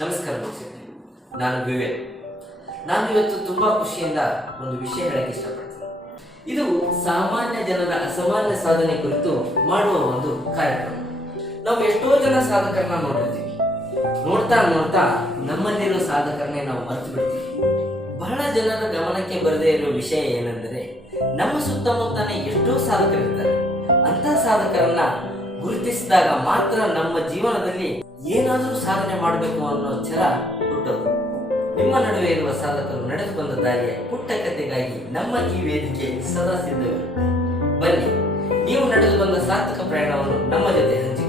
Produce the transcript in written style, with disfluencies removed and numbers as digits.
ನಮಸ್ಕಾರ ವೀಕ್ಷಕರೇ, ನಾನು ವಿವೇಕ್. ನಾನು ಇವತ್ತು ತುಂಬಾ ಖುಷಿಯಿಂದ ಒಂದು ವಿಷಯ ಹೇಳಕ್ಕೆ ಇಷ್ಟಪಡ್ತೀನಿ. ಇದು ಸಾಮಾನ್ಯ ಜನರ ಅಸಾಮಾನ್ಯ ಸಾಧನೆ ಕುರಿತು ಮಾಡುವ ಒಂದು ಕಾರ್ಯಕ್ರಮ. ನಾವು ಎಷ್ಟೋ ಜನ ಸಾಧಕರನ್ನ ನೋಡಿರ್ತೀವಿ. ನೋಡ್ತಾ ನೋಡ್ತಾ ನಮ್ಮಲ್ಲಿರೋ ಸಾಧಕರನ್ನೇ ನಾವು ಮರ್ತು ಬಿಡ್ತೀವಿ. ಬಹಳ ಜನರ ಗಮನಕ್ಕೆ ಬರದೇ ಇರೋ ವಿಷಯ ಏನೆಂದರೆ, ನಮ್ಮ ಸುತ್ತಮುತ್ತನೇ ಎಷ್ಟೋ ಸಾಧಕರಿರ್ತಾರೆ. ಅಂತ ಸಾಧಕರನ್ನ ಗುರುತಿಸಿದಾಗ ಮಾತ್ರ ನಮ್ಮ ಜೀವನದಲ್ಲಿ ಏನಾದರೂ ಸಾಧನೆ ಮಾಡಬೇಕು ಅನ್ನೋ ಛಲ ಹುಟ್ಟೋದು. ನಿಮ್ಮ ನಡುವೆ ಇರುವ ಸಾಧಕರು ನಡೆದು ಬಂದ ದಾರಿಯ ಪುಟ್ಟ ಕಥೆಗಾಗಿ ನಮ್ಮ ಈ ವೇದಿಕೆ ಸದಾ ಸಿದ್ಧವಿರುತ್ತೆ. ಬನ್ನಿ, ನೀವು ನಡೆದು ಬಂದ ಸಾರ್ಥಕ ಪ್ರಯಾಣವನ್ನು ನಮ್ಮ ಜೊತೆ ಹಂಚಿಕೊಳ್ಳಿ.